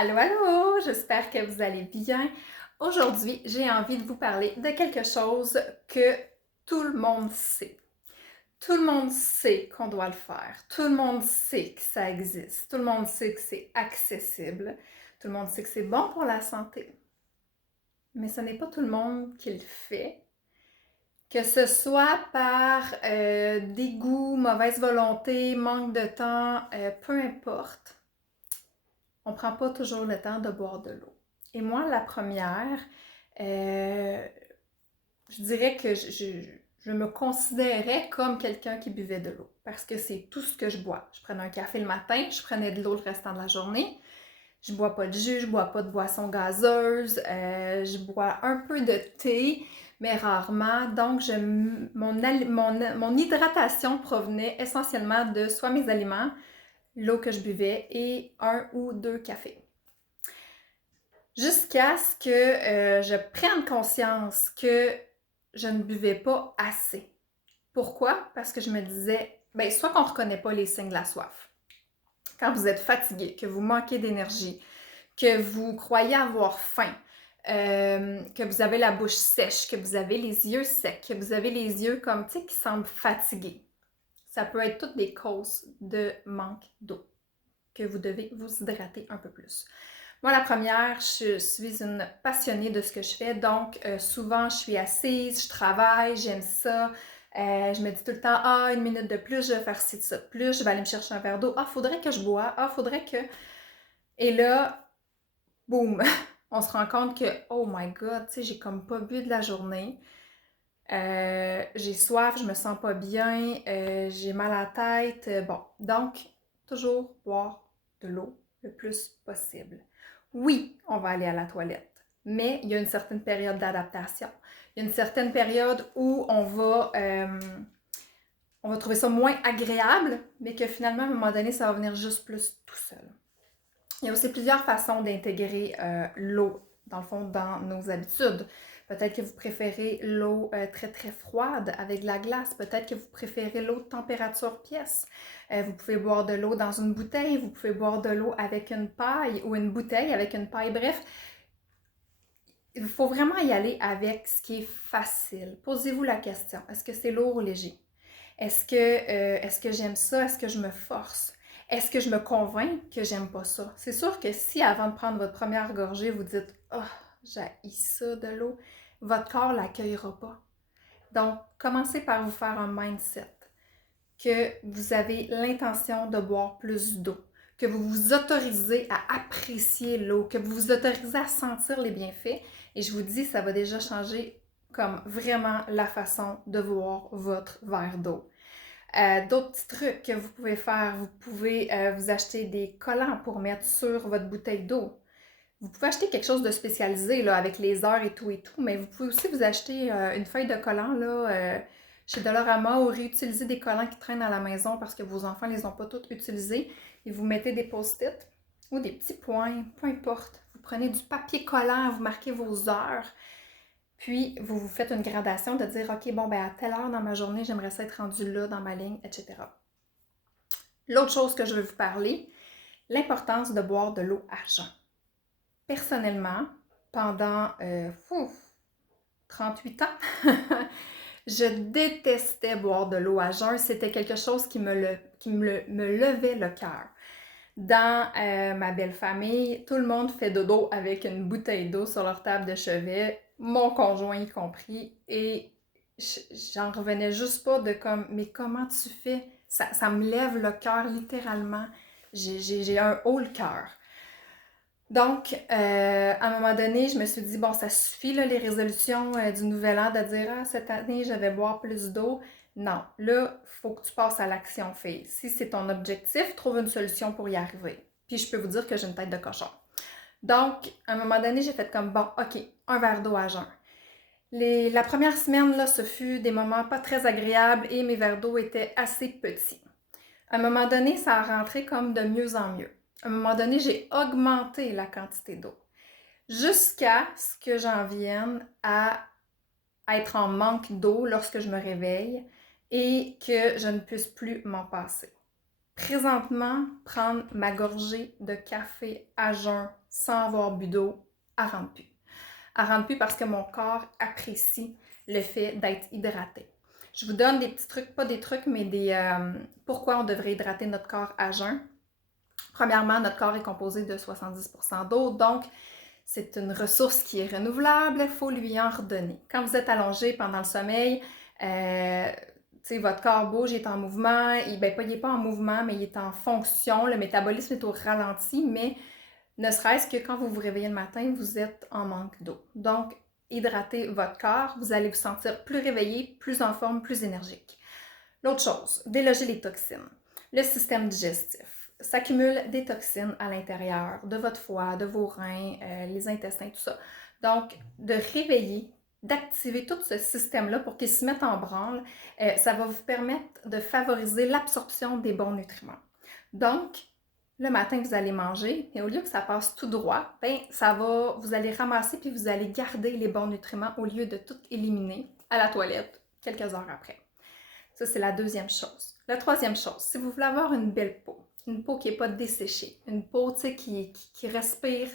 Allô, allô! J'espère que vous allez bien. Aujourd'hui, j'ai envie de vous parler de quelque chose que tout le monde sait. Tout le monde sait qu'on doit le faire. Tout le monde sait que ça existe. Tout le monde sait que c'est accessible. Tout le monde sait que c'est bon pour la santé. Mais ce n'est pas tout le monde qui le fait. Que ce soit par dégoût, mauvaise volonté, manque de temps, peu importe. On ne prend pas toujours le temps de boire de l'eau. Et moi, la première, euh, je dirais que je me considérais comme quelqu'un qui buvait de l'eau parce que c'est tout ce que je bois. Je prenais un café le matin, je prenais de l'eau le restant de la journée. Je bois pas de jus, je bois pas de boisson gazeuse, je bois un peu de thé, mais rarement. Donc, mon hydratation provenait essentiellement de soit mes aliments, l'eau que je buvais et un ou deux cafés. Jusqu'à ce que je prenne conscience que je ne buvais pas assez. Pourquoi? Parce que je me disais, ben, soit qu'on ne reconnaît pas les signes de la soif. Quand vous êtes fatigué, que vous manquez d'énergie, que vous croyez avoir faim, que vous avez la bouche sèche, que vous avez les yeux secs, que vous avez les yeux comme, tu sais, qui semblent fatigués. Ça peut être toutes des causes de manque d'eau, que vous devez vous hydrater un peu plus. Moi, la première, je suis une passionnée de ce que je fais, donc souvent je suis assise, je travaille, j'aime ça. Je me dis tout le temps, ah, une minute de plus, je vais faire ci, de ça de plus, je vais aller me chercher un verre d'eau, ah, faudrait que je bois, ah, faudrait que... Et là, boum, on se rend compte que, oh my god, tu sais, j'ai comme pas bu de la journée. J'ai soif, je me sens pas bien, j'ai mal à la tête. Bon, donc, toujours boire de l'eau le plus possible. Oui, on va aller à la toilette, mais il y a une certaine période d'adaptation. Il y a une certaine période où on va trouver ça moins agréable, mais que finalement, à un moment donné, ça va venir juste plus tout seul. Il y a aussi plusieurs façons d'intégrer l'eau, dans le fond, dans nos habitudes. Peut-être que vous préférez l'eau très très froide avec de la glace. Peut-être que vous préférez l'eau de température pièce. Vous pouvez boire de l'eau dans une bouteille. Vous pouvez boire de l'eau avec une paille ou une bouteille avec une paille. Bref, il faut vraiment y aller avec ce qui est facile. Posez-vous la question. Est-ce que c'est lourd ou léger? Est-ce que j'aime ça? Est-ce que je me force? Est-ce que je me convainc que j'aime pas ça? C'est sûr que si avant de prendre votre première gorgée, vous dites oh, j'haïs ça de l'eau, votre corps l'accueillera pas. Donc, commencez par vous faire un mindset que vous avez l'intention de boire plus d'eau, que vous vous autorisez à apprécier l'eau, que vous vous autorisez à sentir les bienfaits. Et je vous dis, ça va déjà changer comme vraiment la façon de voir votre verre d'eau. D'autres petits trucs que vous pouvez faire, vous pouvez vous acheter des collants pour mettre sur votre bouteille d'eau. Vous pouvez acheter quelque chose de spécialisé là, avec les heures et tout, mais vous pouvez aussi vous acheter une feuille de collant là, chez Dollarama ou réutiliser des collants qui traînent à la maison parce que vos enfants ne les ont pas tous utilisés et vous mettez des post-it ou des petits points, peu importe. Vous prenez du papier collant, vous marquez vos heures, puis vous vous faites une gradation de dire ok, bon, ben à telle heure dans ma journée, j'aimerais ça être rendu là dans ma ligne, etc. L'autre chose que je veux vous parler, l'importance de boire de l'eau à jeun. Personnellement, pendant 38 ans, je détestais boire de l'eau à jeun. C'était quelque chose qui me levait le cœur. Dans ma belle famille, tout le monde fait dodo avec une bouteille d'eau sur leur table de chevet, mon conjoint y compris, et j'en revenais juste pas de comme, mais comment tu fais? Ça me lève le cœur littéralement. J'ai un haut le cœur. Donc, à un moment donné, je me suis dit, bon, ça suffit, là, les résolutions du nouvel an, de dire, ah, cette année, je vais boire plus d'eau. Non, là, il faut que tu passes à l'action, fille. Si c'est ton objectif, trouve une solution pour y arriver. Puis, je peux vous dire que j'ai une tête de cochon. Donc, à un moment donné, j'ai fait comme, bon, OK, un verre d'eau à jeun. La première semaine, là, ce fut des moments pas très agréables et mes verres d'eau étaient assez petits. À un moment donné, ça a rentré comme de mieux en mieux. À un moment donné, j'ai augmenté la quantité d'eau jusqu'à ce que j'en vienne à être en manque d'eau lorsque je me réveille et que je ne puisse plus m'en passer. Présentement, prendre ma gorgée de café à jeun sans avoir bu d'eau, elle rentre plus. Elle rentre plus parce que mon corps apprécie le fait d'être hydraté. Je vous donne des petits trucs, pas des trucs, mais pourquoi on devrait hydrater notre corps à jeun. Premièrement, notre corps est composé de 70% d'eau, donc c'est une ressource qui est renouvelable, il faut lui en redonner. Quand vous êtes allongé pendant le sommeil, votre corps bouge, il est en mouvement, il n'est pas en mouvement, mais il est en fonction, le métabolisme est au ralenti, mais ne serait-ce que quand vous vous réveillez le matin, vous êtes en manque d'eau. Donc, hydratez votre corps, vous allez vous sentir plus réveillé, plus en forme, plus énergique. L'autre chose, déloger les toxines. Le système digestif. S'accumule des toxines à l'intérieur de votre foie, de vos reins, les intestins, tout ça. Donc, de réveiller, d'activer tout ce système-là pour qu'il se mette en branle, ça va vous permettre de favoriser l'absorption des bons nutriments. Donc, le matin, vous allez manger, et au lieu que ça passe tout droit, vous allez ramasser puis vous allez garder les bons nutriments au lieu de tout éliminer à la toilette quelques heures après. Ça, c'est la deuxième chose. La troisième chose, si vous voulez avoir une belle peau, une peau qui n'est pas desséchée, une peau qui respire,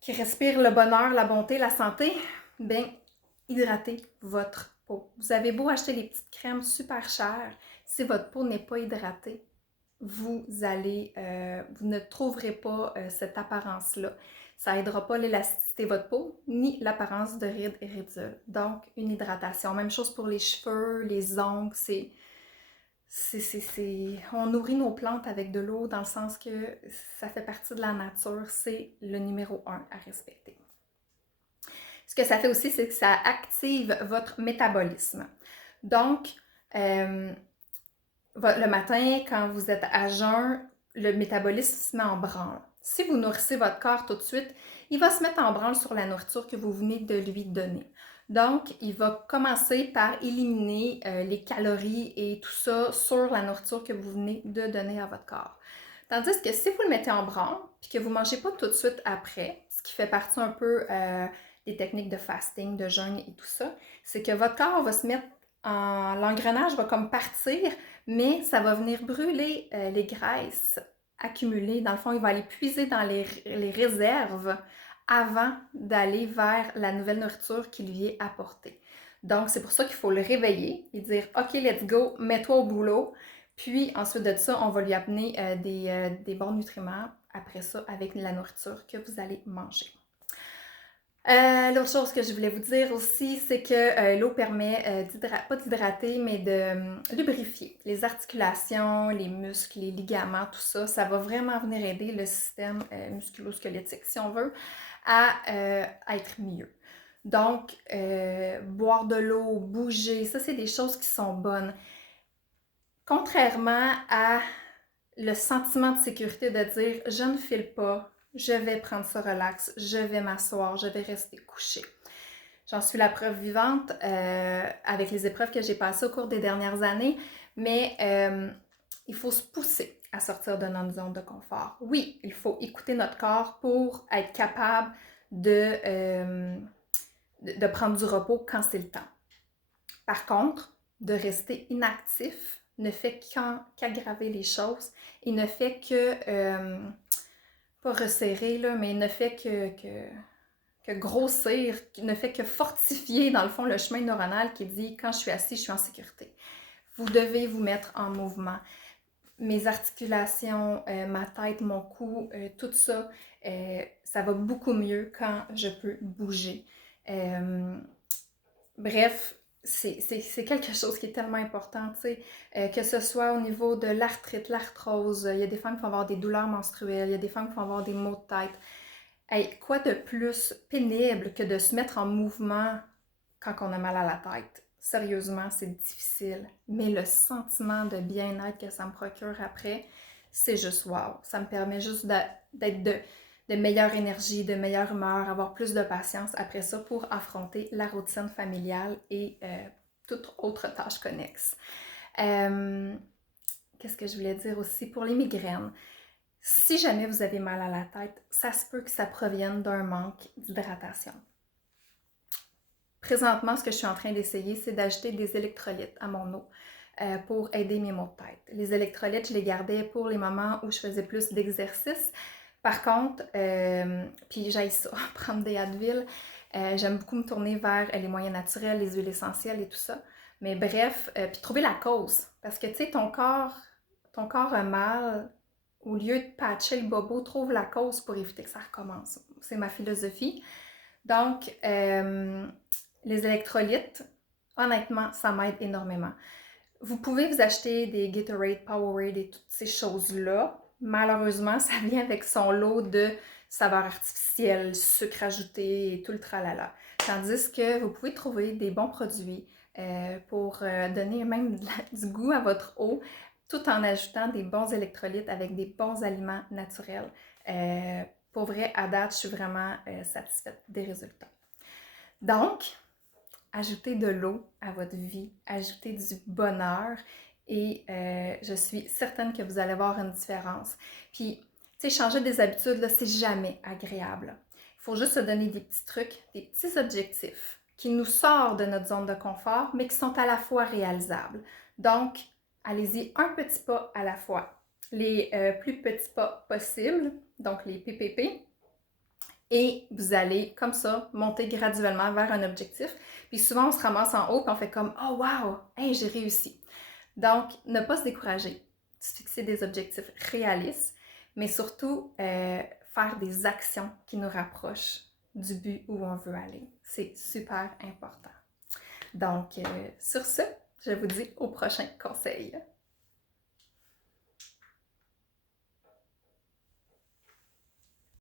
qui respire le bonheur, la bonté, la santé, bien, hydratez votre peau. Vous avez beau acheter des petites crèmes super chères, si votre peau n'est pas hydratée, vous ne trouverez pas cette apparence-là. Ça n'aidera pas l'élasticité de votre peau, ni l'apparence de rides et ridules. Donc, une hydratation. Même chose pour les cheveux, les ongles, on nourrit nos plantes avec de l'eau dans le sens que ça fait partie de la nature. C'est le numéro 1 à respecter. Ce que ça fait aussi, c'est que ça active votre métabolisme. Donc, le matin, quand vous êtes à jeun, le métabolisme se met en branle. Si vous nourrissez votre corps tout de suite, il va se mettre en branle sur la nourriture que vous venez de lui donner. Donc, il va commencer par éliminer les calories et tout ça sur la nourriture que vous venez de donner à votre corps. Tandis que si vous le mettez en branle, puis que vous ne mangez pas tout de suite après, ce qui fait partie un peu des techniques de fasting, de jeûne et tout ça, c'est que votre corps va se mettre l'engrenage va comme partir, mais ça va venir brûler les graisses accumulées. Dans le fond, il va aller puiser dans les réserves avant d'aller vers la nouvelle nourriture qui lui est apportée. Donc, c'est pour ça qu'il faut le réveiller et dire « Ok, let's go, mets-toi au boulot ». Puis, ensuite de ça, on va lui amener des bons nutriments après ça avec la nourriture que vous allez manger. L'autre chose que je voulais vous dire aussi, c'est que l'eau permet, pas d'hydrater, mais de lubrifier les articulations, les muscles, les ligaments, tout ça. Ça va vraiment venir aider le système musculo-squelettique, si on veut, à être mieux. Donc, boire de l'eau, bouger, ça, c'est des choses qui sont bonnes. Contrairement à le sentiment de sécurité de dire « je ne file pas », je vais prendre ça relax, je vais m'asseoir, je vais rester couchée. J'en suis la preuve vivante avec les épreuves que j'ai passées au cours des dernières années, mais il faut se pousser à sortir de notre zone de confort. Oui, il faut écouter notre corps pour être capable de prendre du repos quand c'est le temps. Par contre, de rester inactif ne fait qu'aggraver les choses et ne fait que... pas resserrer, là, mais ne fait que grossir, ne fait que fortifier, dans le fond, le chemin neuronal qui dit « quand je suis assis, je suis en sécurité ». Vous devez vous mettre en mouvement. Mes articulations, ma tête, mon cou, tout ça, ça va beaucoup mieux quand je peux bouger. Bref, c'est quelque chose qui est tellement important, tu sais, que ce soit au niveau de l'arthrite, l'arthrose, il y a des femmes qui vont avoir des douleurs menstruelles, il y a des femmes qui vont avoir des maux de tête. Hey, quoi de plus pénible que de se mettre en mouvement quand on a mal à la tête? Sérieusement, c'est difficile, mais le sentiment de bien-être que ça me procure après, c'est juste wow. Ça me permet juste d'être de meilleure énergie, de meilleure humeur, avoir plus de patience après ça pour affronter la routine familiale et toute autre tâche connexe. Qu'est-ce que je voulais dire aussi pour les migraines? Si jamais vous avez mal à la tête, ça se peut que ça provienne d'un manque d'hydratation. Présentement, ce que je suis en train d'essayer, c'est d'ajouter des électrolytes à mon eau. pour aider mes maux de tête. Les électrolytes, je les gardais pour les moments où je faisais plus d'exercice. Par contre, puis j'aille ça, prendre des Advil, j'aime beaucoup me tourner vers les moyens naturels, les huiles essentielles et tout ça. Mais bref, puis trouver la cause. Parce que tu sais, ton corps a mal, au lieu de patcher le bobo, trouve la cause pour éviter que ça recommence. C'est ma philosophie. Donc, les électrolytes, honnêtement, ça m'aide énormément. Vous pouvez vous acheter des Gatorade, Powerade et toutes ces choses-là. Malheureusement, ça vient avec son lot de saveurs artificielles, sucre ajouté et tout le tralala. Tandis que vous pouvez trouver des bons produits pour donner même du goût à votre eau, tout en ajoutant des bons électrolytes avec des bons aliments naturels. Pour vrai, à date, je suis vraiment satisfaite des résultats. Donc, ajoutez de l'eau à votre vie, ajoutez du bonheur et je suis certaine que vous allez voir une différence. Puis, tu sais, changer des habitudes, là, c'est jamais agréable. Il faut juste se donner des petits trucs, des petits objectifs qui nous sortent de notre zone de confort, mais qui sont à la fois réalisables. Donc, allez-y un petit pas à la fois. Les plus petits pas possibles, donc les PPP, et vous allez, comme ça, monter graduellement vers un objectif. Puis souvent, on se ramasse en haut et on fait comme « Oh wow! Hey, j'ai réussi! » Donc, ne pas se décourager, se fixer des objectifs réalistes, mais surtout faire des actions qui nous rapprochent du but où on veut aller. C'est super important. Donc, sur ce, je vous dis au prochain conseil.